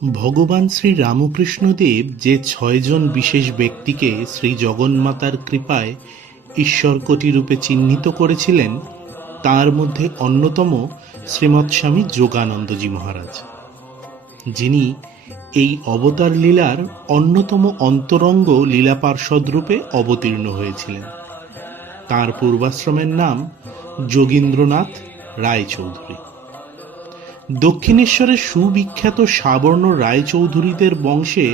ভগবান শ্রী রামকৃষ্ণদেব যে ৬ জন বিশেষ ব্যক্তিকে শ্রী জগন্মাতার কৃপায় ঈশ্বরকোটি রূপে চিহ্নিত করেছিলেন, তার মধ্যে অন্যতম শ্রীমৎ স্বামী যোগানন্দজি মহারাজ, যিনি এই অবতার লীলার অন্যতম অন্তরঙ্গ লীলা পার্ষদ রূপে অবতীর্ণ হয়েছিলেন। তাঁর পূর্বাশ্রমের নাম যোগীন্দ্রনাথ রায়চৌধুরী। দক্ষিণেশ্বরের সুবিখ্যাত সাবর্ণ রায়চৌধুরীদের বংশে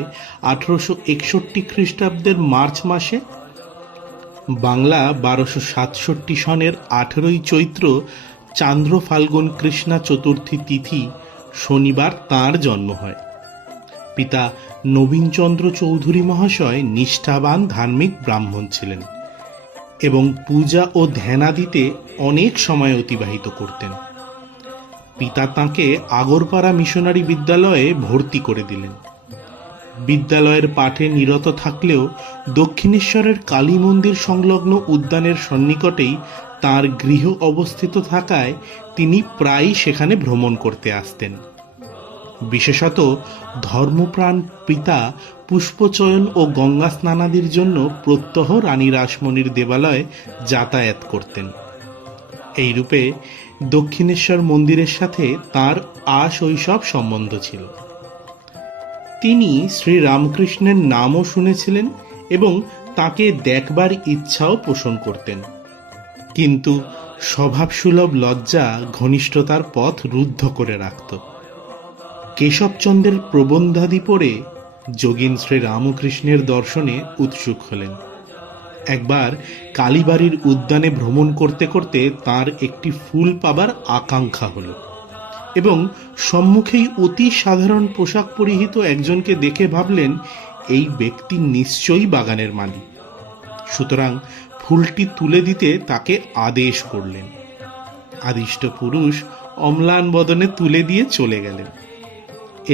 1861 খ্রিস্টাব্দের মার্চ মাসে, বাংলা 1267 সনের 18ই চৈত্র চান্দ্র ফাল্গুন কৃষ্ণা চতুর্থী তিথি শনিবার তাঁর জন্ম হয়। পিতা নবীনচন্দ্র চৌধুরী মহাশয় নিষ্ঠাবান ধার্মিক ব্রাহ্মণ ছিলেন এবং পূজা ও ধ্যানাদিতে অনেক সময় অতিবাহিত করতেন। পিতা তাঁকে আগরপাড়া মিশনারি বিদ্যালয়ে ভর্তি করে দিলেন। বিদ্যালয়ের পাঠে নিরত থাকলেও দক্ষিণেশ্বরের কালী মন্দির সংলগ্ন উদ্যানের সন্নিকটেই তাঁর গৃহ অবস্থিত থাকায় তিনি প্রায়ই সেখানে ভ্রমণ করতে আসতেন। বিশেষত ধর্মপ্রাণ পিতা পুষ্পচয়ন ও গঙ্গা স্নানাদির জন্য প্রত্যহ রানী রাসমণির দেবালয়ে যাতায়াত করতেন। এইরূপে দক্ষিণেশ্বর মন্দিরের সাথে তাঁর আশৈশব সম্বন্ধ ছিল। তিনি শ্রী রামকৃষ্ণের নামও শুনেছিলেন এবং তাকে দেখবার ইচ্ছাও পোষণ করতেন, কিন্তু স্বভাবসুলভ লজ্জা ঘনিষ্ঠতার পথ রুদ্ধ করে রাখত। কেশবচন্দ্রের প্রবন্ধাদি পড়ে যোগীন শ্রী রামকৃষ্ণের দর্শনে উৎসুক হলেন। একবার কালীবাড়ির উদ্যানে ভ্রমণ করতে করতে তার একটি ফুল পাবার আকাঙ্ক্ষা হল এবং সম্মুখেই অতি সাধারণ পোশাক পরিহিত একজনকে দেখে ভাবলেন, এই ব্যক্তি নিশ্চয়ই বাগানের মালিক। সুতরাং ফুলটি তুলে দিতে তাকে আদেশ করলেন। আদিষ্ট পুরুষ অম্লান বদনে তুলে দিয়ে চলে গেলেন।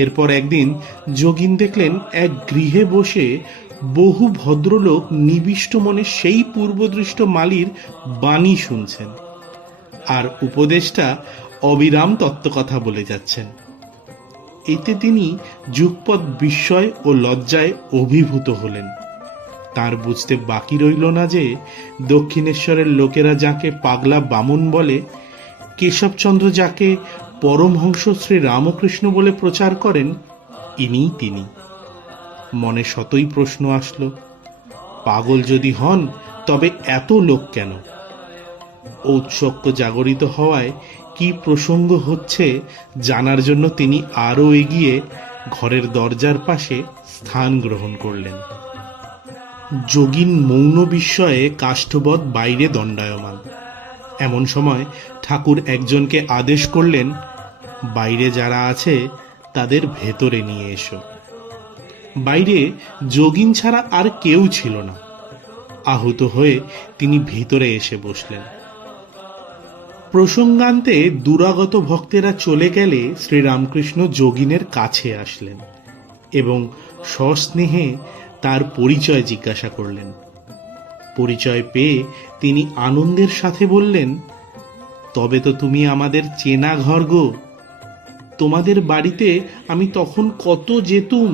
এরপর একদিন যোগীন দেখলেন এক গৃহে বসে বহু ভদ্রলোক নিবিষ্ট মনে সেই পূর্বদৃষ্ট মালির বাণী শুনছেন, আর উপদেষ্টা অবিরাম তত্ত্বকথা বলে যাচ্ছেন। এতে তিনি যুগপৎ বিস্ময় ও লজ্জায় অভিভূত হলেন। তার বুঝতে বাকি রইল না যে দক্ষিণেশ্বরের লোকেরা যাকে পাগলা বামুন বলে, কেশবচন্দ্র যাকে পরমহংস শ্রী রামকৃষ্ণ বলে প্রচার করেন, ইনিই তিনি। মনে শতই প্রশ্ন আসলো, পাগল যদি হন তবে এত লোক কেন? ঔৎসুক্য জাগরিত হওয়ায় কি প্রসঙ্গ হচ্ছে জানার জন্য তিনি আরও এগিয়ে ঘরের দরজার পাশে স্থান গ্রহণ করলেন। যোগীন মৌন বিস্ময়ে কাষ্ঠবৎ বাইরে দণ্ডায়মান। এমন সময় ঠাকুর একজনকে আদেশ করলেন, বাইরে যারা আছে তাদের ভেতরে নিয়ে এসো। বাইরে যোগীন ছাড়া আর কেউ ছিল না। আহত হয়ে তিনি ভিতরে এসে বসলেন। প্রসঙ্গান্তে দুরাগত ভক্তেরা চলে গেলে শ্রীরামকৃষ্ণ যোগীনের কাছে আসলেন এবং সস্নেহে তার পরিচয় জিজ্ঞাসা করলেন। পরিচয় পেয়ে তিনি আনন্দের সাথে বললেন, তবে তো তুমি আমাদের চেনা ঘর গো। তোমাদের বাড়িতে আমি তখন কত যেতুম,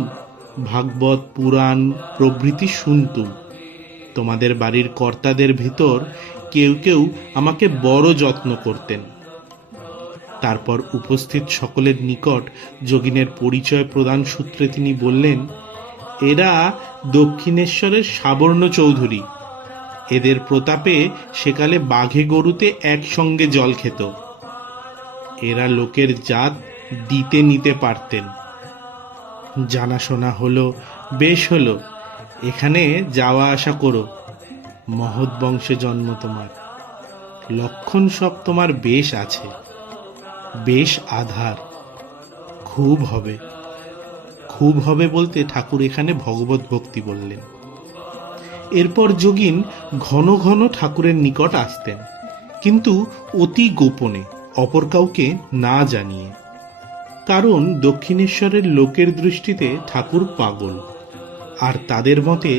ভাগবত পুরাণ প্রভৃতি শুনতুম। তোমাদের বাড়ির কর্তাদের ভিতর কেউ কেউ আমাকে বড় যত্ন করতেন। তারপর উপস্থিত সকলের নিকট যোগিনের পরিচয় প্রদান সূত্রে তিনি বললেন, এরা দক্ষিণেশ্বরের সাবর্ণ চৌধুরী। এদের প্রতাপে সেকালে বাঘে গরুতে একসঙ্গে জল খেত। এরা লোকের জাত দিতে নিতে পারতেন। জানাশোনা হলো, বেশ হলো, এখানে যাওয়া আসা করো। মহৎ বংশে জন্ম তোমার, লক্ষণ সব তোমার বেশ আছে, বেশ আধার, খুব হবে। খুব হবে বলতে ঠাকুর এখানে ভগবত ভক্তি বললেন। এরপর যোগীন ঘন ঘন ঠাকুরের নিকট আসতেন, কিন্তু অতি গোপনে, অপর কাউকে না জানিয়ে। কারণ দক্ষিণেশ্বরের লোকের দৃষ্টিতে ঠাকুর পাগল, আর তাদের মতে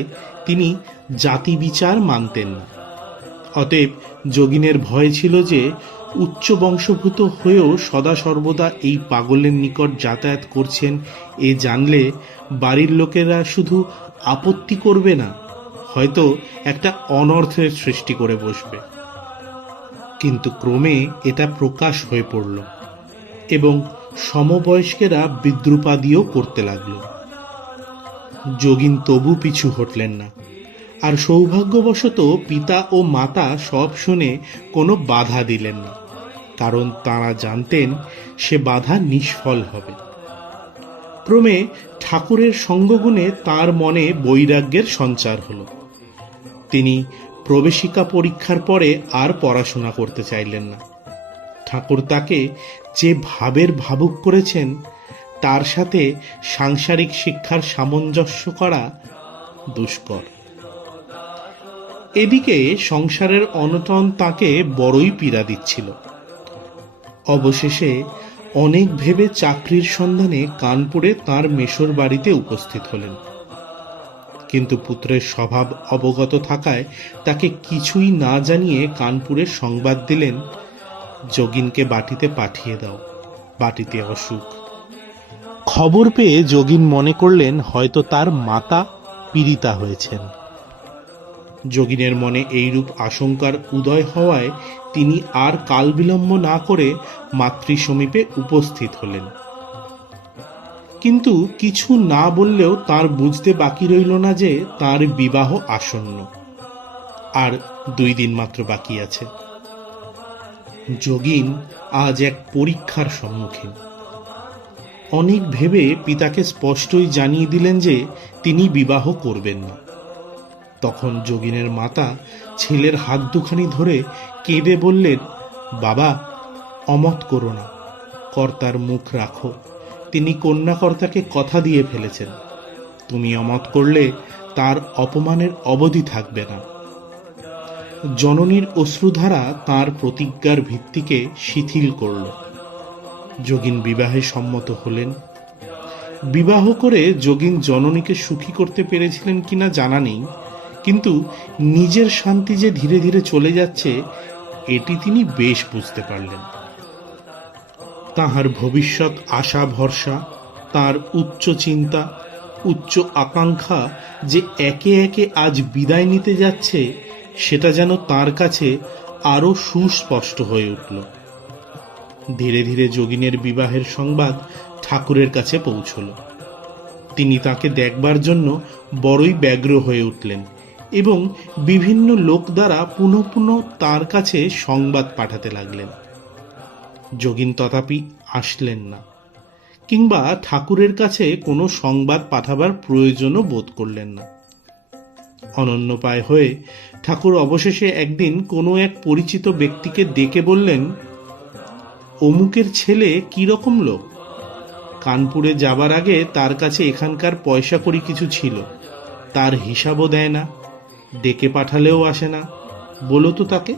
তিনি জাতি বিচার মানতেন না। অতএব যোগীনের ভয় ছিল যে উচ্চ বংশভূত হয়েও সদা সর্বদা এই পাগলের নিকট যাতায়াত করছেন এ জানলে বাড়ির লোকেরা শুধু আপত্তি করবে না, হয়তো একটা অনর্থের সৃষ্টি করে বসবে। কিন্তু ক্রমে এটা প্রকাশ হয়ে পড়ল এবং সমবয়স্কেরা বিদ্রুপাদিও করতে লাগল। যোগিন তবু পিছু হটলেন না, আর সৌভাগ্যবশত পিতা ও মাতা সব শুনে কোনো বাধা দিলেন না, কারণ তারা জানতেন সে বাধা নিষ্ফল হবে। ক্রমে ঠাকুরের সঙ্গগুণে তার মনে বৈরাগ্যের সঞ্চার হল। তিনি প্রবেশিকা পরীক্ষার পরে আর পড়াশোনা করতে চাইলেন না। ঠাকুর তাকে যে ভাবের ভাবুক করেছেন তার সাথে সাংসারিক শিক্ষার সামঞ্জস্য করা দুষ্কর। এদিকে সংসারের অনটন তাকে বড়ই পীড়া দিচ্ছিল। অবশেষে অনেক ভেবে চাকরির সন্ধানে কানপুরে তার মেশোর বাড়িতে উপস্থিত হলেন, কিন্তু পুত্রের স্বভাব অবগত থাকায় তাকে কিছুই না জানিয়ে কানপুরে সংবাদ দিলেন, যোগিনকে বাটিতে পাঠিয়ে দাও, বাটিতে অসুখ। খবর পেয়ে যোগিন মনে করলেন হয়তো তার মাতা পীড়িতা হয়েছেন। যোগিনের মনে এইরূপ আশঙ্কার উদয় হওয়ায় তিনি আর কাল বিলম্ব না করে মাতৃ সমীপে উপস্থিত হলেন। কিন্তু কিছু না বললেও তার বুঝতে বাকি রইল না যে তার বিবাহ আসন্ন, আর 2 দিন মাত্র বাকি আছে। যোগিন আজ এক পরীক্ষার সম্মুখীন। অনেক ভেবে পিতাকে স্পষ্টই জানিয়ে দিলেন যে তিনি বিবাহ করবেন না। তখন যোগিনের মাতা ছেলের হাত দুখানি ধরে কেঁদে বললেন, বাবা, অমত করো না, কর্তার মুখ রাখো, তিনি কন্যাকর্তাকে কথা দিয়ে ফেলেছেন, তুমি অমত করলে তার অপমানের অবধি থাকবে না। জননীর অশ্রুধারা তার প্রতিজ্ঞার ভিত্তিকে শিথিল করল। যোগিন বিবাহে সম্মত হলেন। বিবাহ করে যোগিন জননীকে সুখী করতে পেরেছিলেন কিনা জানা নেই, কিন্তু নিজের শান্তি যে ধীরে ধীরে চলে যাচ্ছে এটি তিনি বেশ বুঝতে পারলেন। তাহার ভবিষ্যৎ আশা ভরসা, তার উচ্চ চিন্তা, উচ্চ আকাঙ্ক্ষা যে একে একে আজ বিদায় নিতে যাচ্ছে সেটা যেন তার কাছে আরো সুস্পষ্ট হয়ে উঠল। ধীরে ধীরে যোগিনের বিবাহের সংবাদ ঠাকুরের কাছে পৌঁছল। তিনি তাকে দেখবার জন্য বড়ই ব্যগ্র হয়ে উঠলেন এবং বিভিন্ন লোক দ্বারা পুনঃ পুনঃ তার কাছে সংবাদ পাঠাতে লাগলেন। যোগিন তথাপি আসলেন না, কিংবা ঠাকুরের কাছে কোনো সংবাদ পাঠাবার প্রয়োজনও বোধ করলেন না। অনন্যপায় হয়ে ঠাকুর অবশেষে একদিন কোনো এক পরিচিত ব্যক্তিকে ডেকে বললেন, অমুকের ছেলে কি রকম লোক? কানপুরে যাবার আগে তার কাছে এখানকার পয়সা কড়ি কিছু ছিল, তার হিসাবও দেয় না, ডেকে পাঠালেও আসে না, বলো তো তাকে।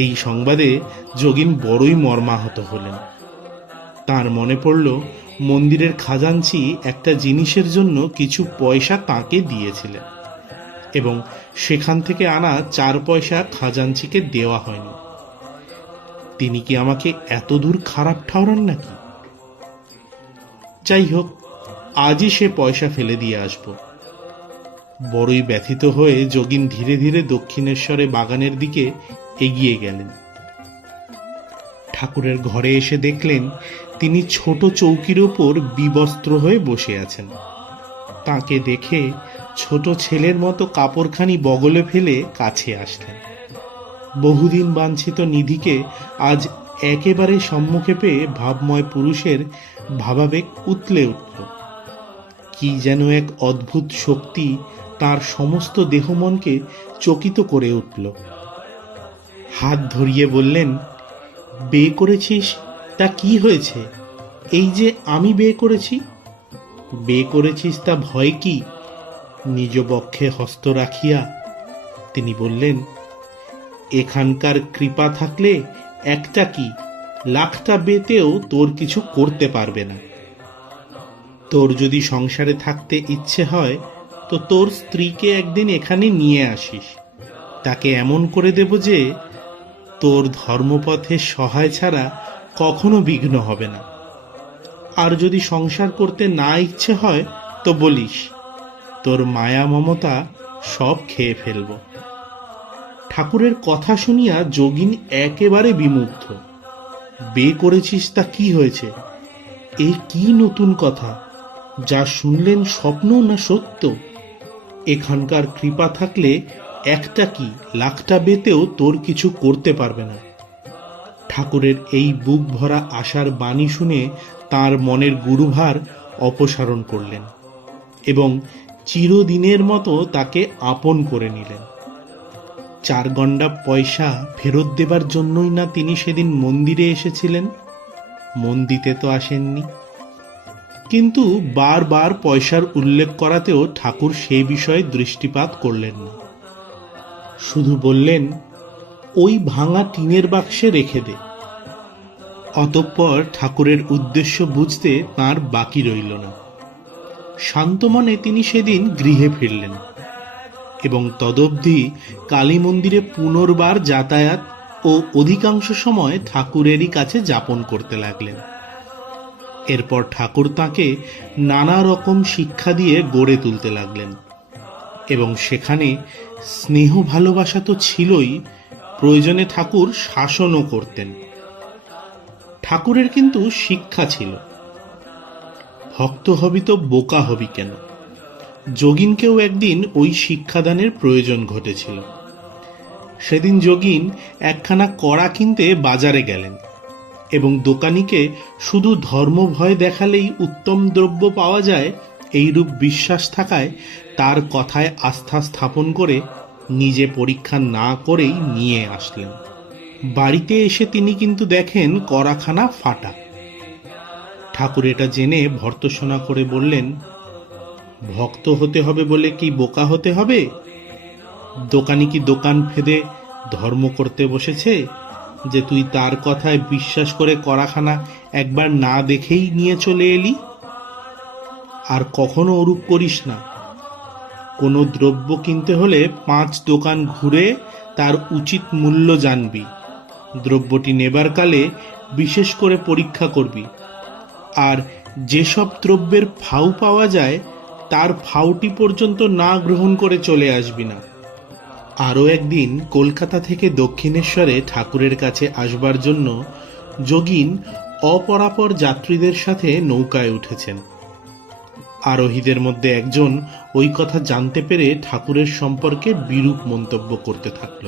এই সংবাদে যোগিন বড়ই মর্মাহত হলেন। তার মনে পড়ল মন্দিরের খাজাঞ্চি একটা জিনিসের জন্য কিছু পয়সা তাকে দিয়েছিলেন এবং সেখান থেকে আনা 4 পয়সা খাজাঞ্চিকে দেওয়া হয়নি। তিনি কি আমাকে এত দূর খারাপ ঠাওরান নাকি? যাই হোক, আজই সে পয়সা ফেলে দিয়ে আসব। বড়ই ব্যথিত হয়ে যোগিন ধীরে ধীরে দক্ষিণেশ্বরে বাগানের দিকে এগিয়ে গেলেন। ঠাকুরের ঘরে এসে দেখলেন তিনি ছোট চৌকির ওপর বিবস্ত্র হয়ে বসে আছেন। তাকে দেখে ছোট ছেলের মতো কাপড়খানি বগলে ফেলে কাছে আসলেন। বহুদিন বাঞ্ছিত নিধিকে আজ একেবারে সম্মুখে পেয়ে ভাবময় পুরুষের ভাবাবেগ উতলে উঠল। কি যেন এক অদ্ভুত শক্তি তার সমস্ত দেহমনকে চকিত করে উঠল। হাত ধরিয়ে বললেন, বিয়ে করেছিস তা কি হয়েছে? এই যে আমি বিয়ে করেছি। বিয়ে করেছিস তা ভয় কি? নিজ বক্ষে হস্ত রাখিয়া তিনি বললেন, এখানকার কৃপা থাকলে একটা কি 1,00,000টা বেতেও তোর কিছু করতে পারবে না। তোর যদি সংসারে থাকতে ইচ্ছে হয় তো তোর স্ত্রীকে একদিন এখানে নিয়ে আসিস, তাকে এমন করে দেব যে তোর ধর্মপথে সহায় ছাড়া কখনো বিঘ্ন হবে না। আর যদি সংসার করতে না ইচ্ছে হয় তো বলিস, তোর মায়া মমতা সব খেয়ে ফেলব। ঠাকুরের কথা শুনিয়া যোগিন একেবারে বিমুগ্ধ। বিয়ে করেছিস তা কি হয়েছে? এ কি নতুন কথা? যা শুনলেন স্বপ্ন না সত্য? এখানকার কৃপা থাকলে একটা কি লাখটা বেতেও তোর কিছু করতে পারবে না। ঠাকুরের এই বুক ভরা আশার বাণী শুনে তার মনের গুরুভার অপসারণ করলেন এবং চিরদিনের মতো তাকে আপন করে নিলেন। 4 গন্ডা পয়সা ফেরত দেবার জন্যই না তিনি সেদিন মন্দিরে এসেছিলেন? মন দিতে তো আসেননি। কিন্তু বারবার পয়সার উল্লেখ করাতেও ঠাকুর সে বিষয়ে দৃষ্টিপাত করলেন না। শুধু বললেন, ওই ভাঙা টিনের বাক্সে রেখে দে। অতঃপর ঠাকুরের উদ্দেশ্য বুঝতে তাঁর বাকি রইল না। শান্ত মনে তিনি সেদিন গৃহে ফিরলেন এবং তদবধি কালী মন্দিরে পুনর্বার যাতায়াত ও অধিকাংশ সময় ঠাকুরেরই কাছে যাপন করতে লাগলেন। এরপর ঠাকুর তাঁকে নানা রকম শিক্ষা দিয়ে গড়ে তুলতে লাগলেন এবং সেখানে স্নেহ ভালোবাসা তো ছিলই, প্রয়োজনে ঠাকুর শাসনও করতেন। ঠাকুরের কিন্তু শিক্ষা ছিল। ভক্ত হবি তো বোকা হবি কেন? যোগিনকেও একদিন ওই শিক্ষাদানের প্রয়োজন ঘটেছিল। সেদিন যোগিন একখানা কড়া কিনতে বাজারে গেলেন এবং দোকানিকে শুধু ধর্ম ভয় দেখালেই উত্তম দ্রব্য পাওয়া যায় এইরূপ বিশ্বাস থাকায় তার কথায় আস্থা স্থাপন করে নিজে পরীক্ষা না করেই নিয়ে আসলেন। বাড়িতে এসে তিনি কিন্তু দেখেন কড়াখানা ফাটা। ঠাকুর এটা জেনে ভর্ৎসনা করে বললেন, ভক্ত হতে হবে বলে কি বোকা হতে হবে? দোকানি কি দোকান ফেদে ধর্ম করতে বসেছে যে তুই তার কথায় বিশ্বাস করে কড়াখানা একবার না দেখেই নিয়ে চলে এলি? আর কখনো ওরূপ করিস না। কোনো দ্রব্য কিনতে হলে 5 দোকান ঘুরে তার উচিত মূল্য জানবি। দ্রব্যটি নেবার কালে বিশেষ করে পরীক্ষা করবি। আর যেসব দ্রব্যের ফাউ পাওয়া যায় তার ফাউটি পর্যন্ত না গ্রহণ করে চলে আসবি না। আরও একদিন কলকাতা থেকে দক্ষিণেশ্বরে ঠাকুরের কাছে আসবার জন্য যোগিন অপরাপর যাত্রীদের সাথে নৌকায় উঠেছেন। আরোহীদের মধ্যে একজন ওই কথা জানতে পেরে ঠাকুরের সম্পর্কে বিরূপ মন্তব্য করতে থাকল।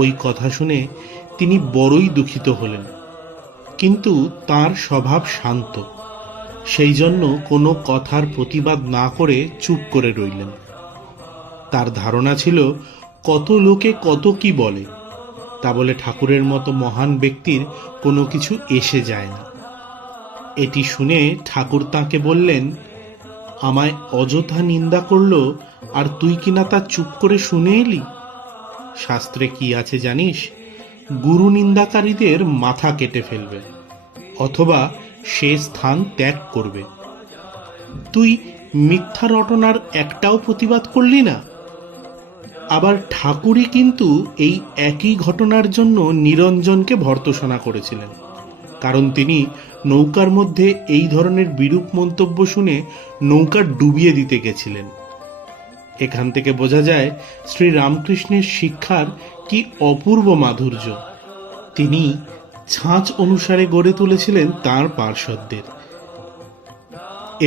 ওই কথা শুনে তিনি বড়ই দুঃখিত হলেন, কিন্তু তার স্বভাব শান্ত, সেই জন্য কোনো কথার প্রতিবাদ না করে চুপ করে রইলেন। তার ধারণা ছিল কত লোকে কত কি বলে, তা বলে ঠাকুরের মতো মহান ব্যক্তির কোনো কিছু এসে যায় না। এটি শুনে ঠাকুর তাঁকে বললেন, আমায় অযথা নিন্দা করলো আর তুই কিনা তা চুপ করে শুনে এলি? শাস্ত্রে কি আছে জানিস? গুরু নিন্দাকারীদের মাথা কেটে ফেলবে অথবা সে স্থান ত্যাগ করবে। তুই মিথ্যা রটনার একটাও প্রতিবাদ করলি না। আবার ঠাকুরই কিন্তু এই একই ঘটনার জন্য নিরঞ্জনকে ভর্ৎসনা করেছিলেন, কারণ তিনি নৌকার মধ্যে এই ধরনের বিরূপ মন্তব্য শুনে নৌকা ডুবিয়ে দিতে গেছিলেন। এখান থেকে বোঝা যায় শ্রী রামকৃষ্ণের শিক্ষার কি অপূর্ব মাধুর্য। তিনি ছাঁচ অনুসারে গড়ে তুলেছিলেন তাঁর পার্ষদদের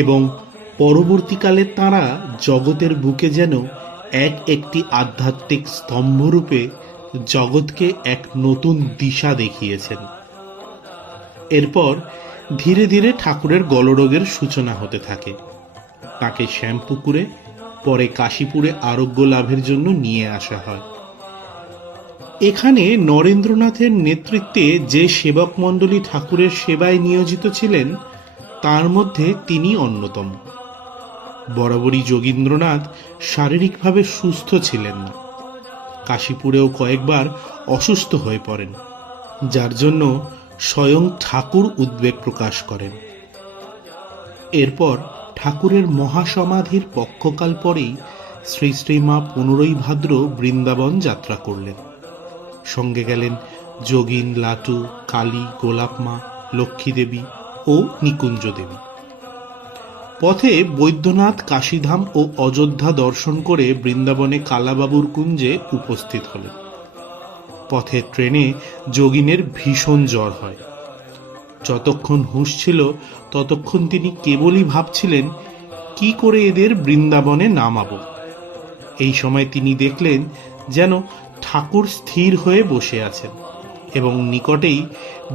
এবং পরবর্তীকালে তাঁরা জগতের বুকে যেন একটি আধ্যাত্মিক স্তম্ভরূপে জগৎকে এক নতুন দিশা দেখিয়েছেন। এরপর ধীরে ধীরে ঠাকুরের গলরোগের সূচনা হতে থাকে। তাকে শ্যামপুকুরে, পরে কাশীপুরে আরোগ্য লাভের জন্য নিয়ে আসা হয়। এখানে নরেন্দ্রনাথের নেতৃত্বে যে সেবক মণ্ডলী ঠাকুরের সেবায় নিয়োজিত ছিলেন তার মধ্যে তিনি অন্যতম। বরাবরই যোগীন্দ্রনাথ শারীরিকভাবে সুস্থ ছিলেন না। কাশীপুরেও কয়েকবার অসুস্থ হয়ে পড়েন, যার জন্য স্বয়ং ঠাকুর উদ্বেগ প্রকাশ করেন। এরপর ঠাকুরের মহাসমাধির পক্ষকাল পরেই শ্রী শ্রী মা 15ই ভাদ্র বৃন্দাবন যাত্রা করলেন। সঙ্গে গেলেন যোগিন, লাটু, কালী, গোলাপমা, লক্ষ্মী দেবী ও নিকুঞ্জ দেবী। পথে বৈদ্যনাথ, কাশীধাম ও অযোধ্যা দর্শন করে বৃন্দাবনে কালাবাবুর কুঞ্জে উপস্থিত হলেন। পথে ট্রেনে যোগিনের ভীষণ জ্বর হয়। যতক্ষণ হুঁশ ছিল ততক্ষণ তিনি কেবলই ভাবছিলেন কি করে এদের বৃন্দাবনে নামাবো। এই সময় তিনি দেখলেন যেন ঠাকুর স্থির হয়ে বসে আছেন এবং নিকটেই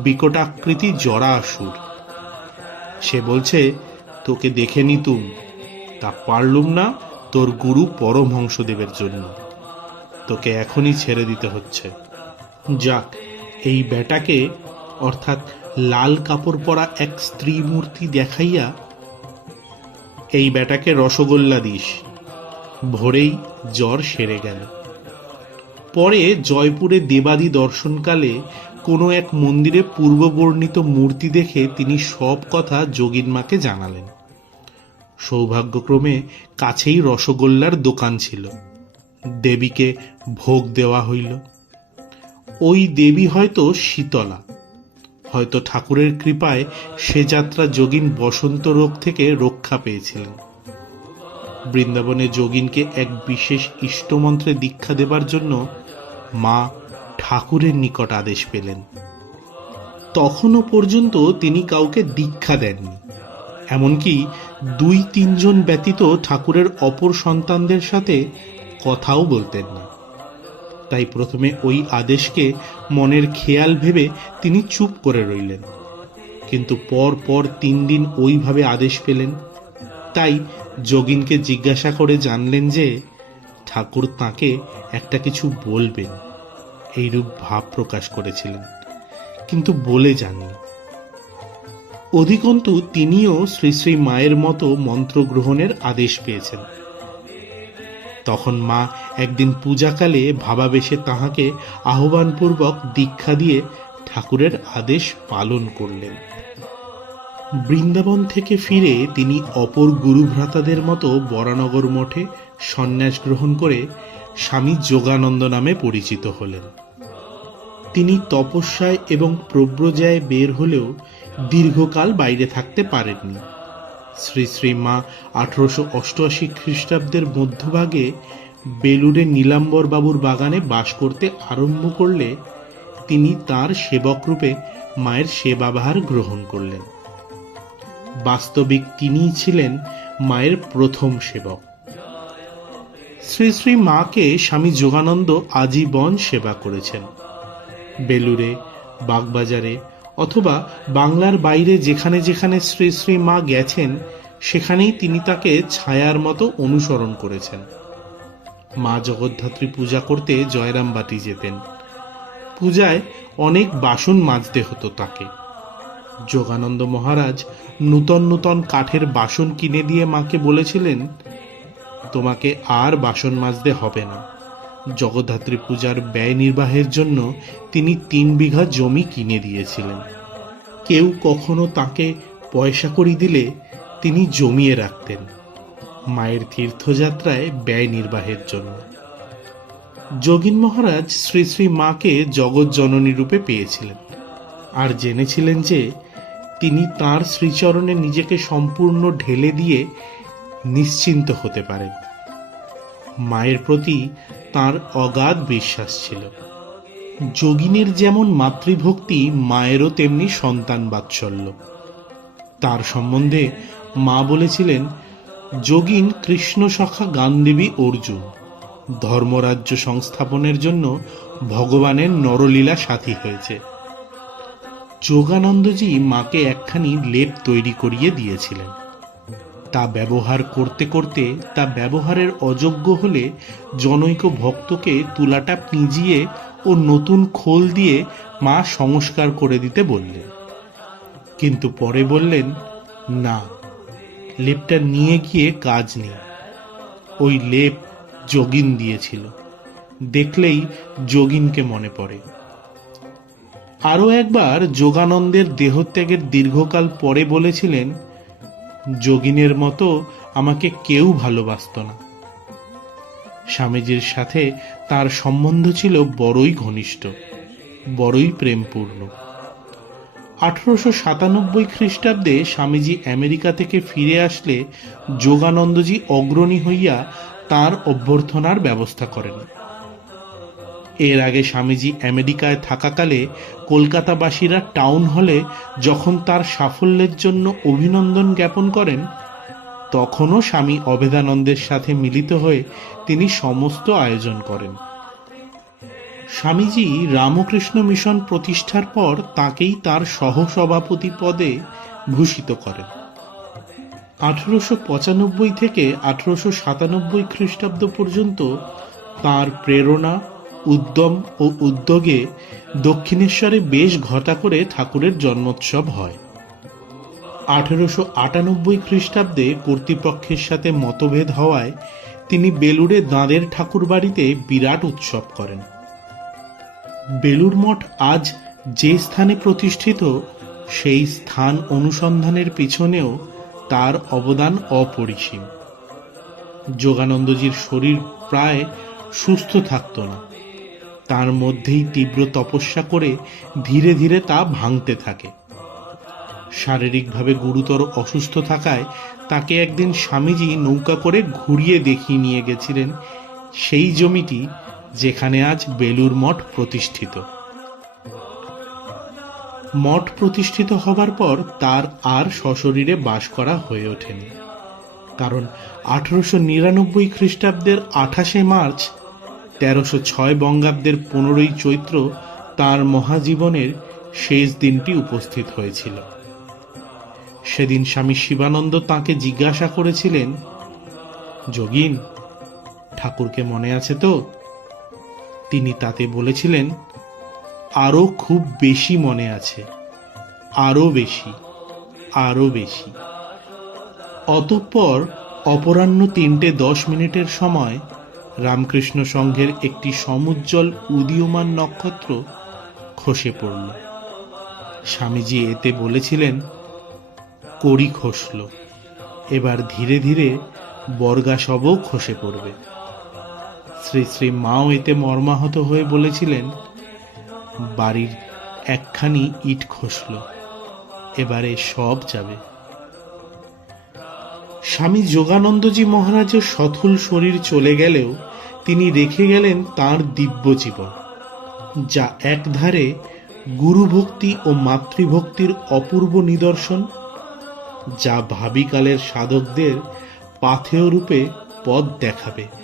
বিকটাকৃতি জরাসুর। সে বলছে, তোকে দেখে নিতুম, তা পারলুম না তোর গুরু পরমহংসদেবের জন্য। তোকে এখনই ছেড়ে দিতে হচ্ছে। যাক, এই বেটাকে অর্থাৎ লাল কাপড় পরা এক স্ত্রী মূর্তি দেখাইয়া এই বেটাকে রসগোল্লা দিস। ভোরেই জ্বর সেরে গেল। পরে জয়পুরে দেবাদি দর্শনকালে কোনো এক মন্দিরে পূর্ববর্ণিত মূর্তি দেখে তিনি সব কথা যোগিনমাকে জানালেন। সৌভাগ্যক্রমে কাছেই রসগোল্লার দোকান ছিল। দেবীকে ভোগ দেওয়া হইল। ওই দেবী হয়তো শীতলা। হয়তো ঠাকুরের কৃপায় সে যাত্রা যোগিন বসন্ত রোগ থেকে রক্ষা পেয়েছিলেন। বৃন্দাবনে যোগিনকে এক বিশেষ ইষ্টমন্ত্রে দীক্ষা দেবার জন্য মা ঠাকুরের নিকট আদেশ পেলেন। তখনও পর্যন্ত তিনি কাউকে দীক্ষা দেননি, এমনকি 2-3 জন ব্যতীত ঠাকুরের অপর সন্তানদের সাথে কথাও বলতেন না। তাই প্রথমে ওই আদেশকে মনের খেয়াল ভেবে তিনি চুপ করে রইলেন। কিন্তু পর পর 3 দিন ওইভাবে আদেশ পেলেন। তাই যোগিনকে জিজ্ঞাসা করে জানলেন যে ঠাকুর তাকে একটা কিছু বলবেন, এইরূপ ভাব প্রকাশ করেছিলেন, কিন্তু বলে যাননি। অধিকন্তু তিনিও শ্রী শ্রী মায়ের মতো মন্ত্র গ্রহণের আদেশ পেয়েছেন। তখন মা একদিন পূজাকালে ভাবাবেশে তাহাকে আহ্বানপূর্বক দীক্ষা দিয়ে ঠাকুরের আদেশ পালন করলেন। বৃন্দাবন থেকে ফিরে তিনি অপর গুরুভ্রাতাদের মতো বরানগর মঠে সন্ন্যাস গ্রহণ করে স্বামী যোগানন্দ নামে পরিচিত হলেন। তিনি তপস্যায় এবং প্রব্রজায় বের হলেও দীর্ঘকাল বাইরে থাকতে পারেননি। শ্রী শ্রী মা 1888 খ্রিস্টাব্দের মধ্যভাগে বেলুড়ে নীলাম্বর বাবুর বাগানে বাস করতে আরম্ভ করলে তিনি তার সেবকরূপে মায়ের সেবাভার গ্রহণ করলেন। বাস্তবিক তিনিই ছিলেন মায়ের প্রথম সেবক। শ্রী শ্রী মাকে স্বামী যোগানন্দ আজীবন সেবা করেছেন। বেলুড়ে, বাগবাজারে অথবা বাংলার বাইরে যেখানে যেখানে শ্রী শ্রী মা গেছেন সেখানেই তিনি তাকে ছায়ার মতো অনুসরণ করেছেন। মা জগদ্ধাত্রী পূজা করতে জয়রামবাটি যেতেন। পূজায় অনেক বাসন মাজতে হতো তাকে। যোগানন্দ মহারাজ নূতন নূতন কাঠের বাসন কিনে দিয়ে মাকে বলেছিলেন, তোমাকে আর বাসন মাজতে হবে না। জগদ্ধাত্রী পূজার ব্যয় নির্বাহের জন্য তিনি 3 বিঘা জমি কিনে দিয়েছিলেন। কেউ কখনো তাকে পয়সা কড়ি দিলে তিনি জমিয়ে রাখতেন মায়ের তীর্থযাত্রায় ব্যয় নির্বাহের জন্য। যোগিন মহারাজ শ্রী শ্রী মাকে জগৎ জননী রূপে পেয়েছিলেন আর জেনেছিলেন যে তিনি তাঁর শ্রীচরণে নিজেকে সম্পূর্ণ ঢেলে দিয়ে নিশ্চিন্ত হতে পারেন। মায়ের প্রতি তাঁর অগাধ বিশ্বাস ছিল। যোগিনের যেমন মাতৃভক্তি, মায়েরও তেমনি সন্তান বাৎসল্য। তার সম্বন্ধে মা বলেছিলেন, যোগিন কৃষ্ণ সখা গান্দেবী অর্জুন, ধর্মরাজ্য সংস্থাপনের জন্য ভগবানের নরলীলা সাথী হয়েছে। যোগানন্দজি মাকে একখানি লেপ তৈরি করিয়ে দিয়েছিলেন। তা ব্যবহার করতে করতে তা ব্যবহারের অযোগ্য হলে জনৈক ভক্তকে তুলাটা পিঁজিয়ে ও নতুন খোল দিয়ে মা সংস্কার করে দিতে বললেন। কিন্তু পরে বললেন, না, লেপটা নিয়ে গিয়ে কাজ নেই। ওই লেপ যোগিন দিয়েছিল। দেখলেই যোগিনকে মনে পড়ে। আরও একবার যোগানন্দের দেহত্যাগের দীর্ঘকাল পরে বলেছিলেন, যোগিনের মতো আমাকে কেউ ভালোবাসত না। স্বামীজির সাথে তার সম্বন্ধ ছিল বড়ই ঘনিষ্ঠ, বড়ই প্রেমপূর্ণ। 1897 খ্রিস্টাব্দে স্বামীজি আমেরিকা থেকে ফিরে আসলে যোগানন্দজি অগ্রণী হইয়া তার অভ্যর্থনার ব্যবস্থা করেন। এর আগে স্বামীজি আমেরিকায় থাকাকালে কলকাতাবাসীরা টাউন হলে যখন তার সাফল্যের জন্য অভিনন্দন জ্ঞাপন করেন, তখনও স্বামী অভেদানন্দের সাথে মিলিত হয়ে তিনি সমস্ত আয়োজন করেন। স্বামীজি রামকৃষ্ণ মিশন প্রতিষ্ঠার পর তাকেই তার সহসভাপতি পদে ভূষিত করেন। 1895 থেকে 1897 খ্রিস্টাব্দ পর্যন্ত তার প্রেরণা, উদ্যম ও উদ্যোগে দক্ষিণেশ্বরে বেশ ঘটা করে ঠাকুরের জন্মোৎসব হয়। 1898 খ্রিস্টাব্দে কর্তৃপক্ষের সাথে মতভেদ হওয়ায় তিনি বেলুড়ে দাঁদের ঠাকুর বাড়িতে বিরাট উৎসব করেন। বেলুড় মঠ আজ যে স্থানে প্রতিষ্ঠিত, সেই স্থান অনুসন্ধানের পিছনেও তার অবদান অপরিসীম। যোগানন্দজির শরীর প্রায় সুস্থ থাকত না, তার মধ্যেই তীব্র তপস্যা করে ধীরে ধীরে তা ভাঙতে থাকে। শারীরিকভাবে গুরুতর অসুস্থ থাকায় তাকে একদিন স্বামীজি নৌকা করে ঘুরিয়ে দেখিয়ে নিয়ে গেছিলেন সেই জমিটি যেখানে আজ বেলুড় মঠ প্রতিষ্ঠিত। মঠ প্রতিষ্ঠিত হবার পর তার আর সশরীরে বাস করা হয়ে ওঠেনি, কারণ 1899 খ্রিস্টাব্দের 28 মার্চ 1306 বঙ্গাব্দের 15 চৈত্র তার মহাজীবনের শেষ দিনটি উপস্থিত হয়েছিল। সেদিন স্বামী শিবানন্দ তাঁকে জিজ্ঞাসা করেছিলেন, যোগিন, ঠাকুরকে মনে আছে তো? তিনি তাতে বলেছিলেন, আরো খুব বেশি মনে আছে, আরো বেশি, আরো বেশি। অতঃপর অপরাহ্ন 3:10 সময় রামকৃষ্ণ সংঘের একটি সমুজ্জ্বল উদীয়মান নক্ষত্র খসে পড়ল। স্বামীজি এতে বলেছিলেন, কড়ি খসল, এবার ধীরে ধীরে বর্গাসবও খসে পড়বে। শ্রী শ্রী মাও এতে মর্মাহত হয়ে বলেছিলেন, বাড়ির একখানি ইট খসল, এবারে সব যাবে। স্বামী যোগানন্দজি মহারাজের সথল শরীর চলে গেলেও তিনি রেখে গেলেন তাঁর দিব্য জীবন, যা একধারে গুরুভক্তি ও মাতৃভক্তির অপূর্ব নিদর্শন, যা ভাবিকালের সাধকদের পাথেয় রূপে পথ দেখাবে।